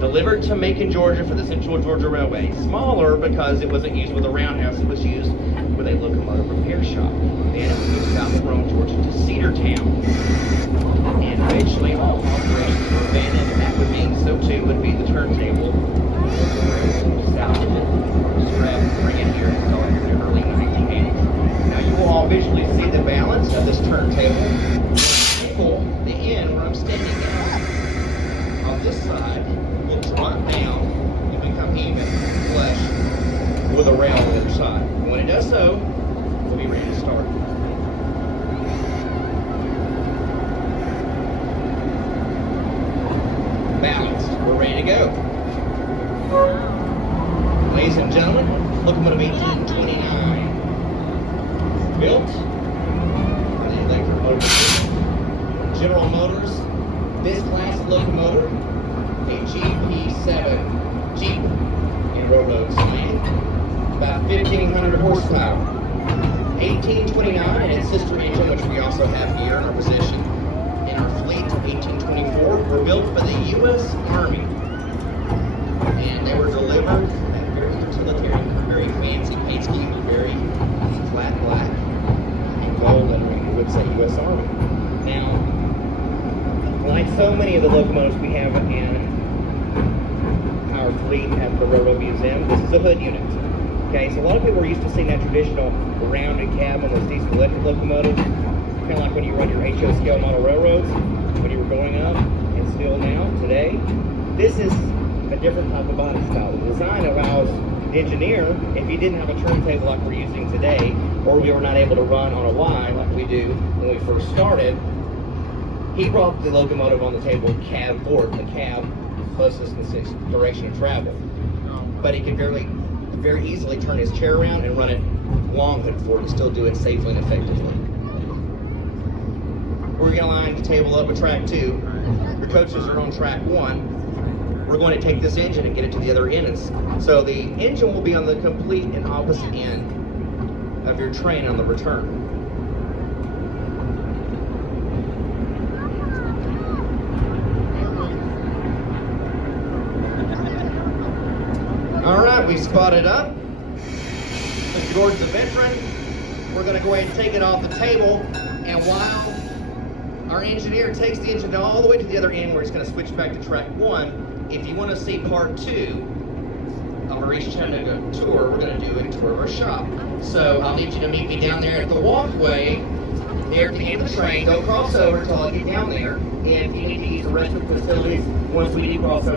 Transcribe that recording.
Delivered to Macon, Georgia for the Central Georgia Railway. Smaller because it wasn't used with a roundhouse, it was used with a locomotive repair shop. Then it was moved south of Rome, Georgia to Cedartown. And eventually all operations were abandoned, and that would mean so too would be the turntable. South of it, scrap, bring it here, and go in the early 1980s. Now you will all visually see the balance of this turntable. The end where I'm standing now on this side will drop down and become even flush with a rail on the other side. And when it does so, we'll be ready to start. Balanced. We're ready to go. Ladies and gentlemen, locomotive 1829. Built by the electric motor. General Motors, this class of locomotive, a GP7 Jeep in railroad slang, about 1,500 horsepower. 1829 and its sister engine, which we also have here in our possession in our fleet, 1824, were built for the U.S. Army. And they were delivered at very utilitarian, very fancy paint scheme, very flat black and gold lettering, we would say U.S. Army. Now, like so many of the locomotives we have in our fleet at the Railroad Museum, this is a hood unit. Okay, so a lot of people are used to seeing that traditional rounded cab on those diesel electric locomotives, kind of like when you run your HO scale model railroads, when you were growing up, and still now, today. This is a different type of body style. The design allows the engineer, if he didn't have a turntable like we're using today, or we were not able to run on a Y like we do when we first started, he brought the locomotive on the table cab forward, the cab closest in its direction of travel. But he could very easily turn his chair around and run it long hood forward and still do it safely and effectively. We're going to line the table up with track 2. Your coaches are on track 1. We're going to take this engine and get it to the other end. So the engine will be on the complete and opposite end of your train on the return. All right, we spotted up. Mr. Gordon's a veteran. We're going to go ahead and take it off the table. And while our engineer takes the engine all the way to the other end where it's going to switch back to track 1, if you want to see part 2 of our East Chattanooga tour, we're going to do a tour of our shop. So I'll need you to meet me down there at the walkway there at the end of the train. Don't cross over until I get down there. And if you need to use the rest of the facilities once we do cross over,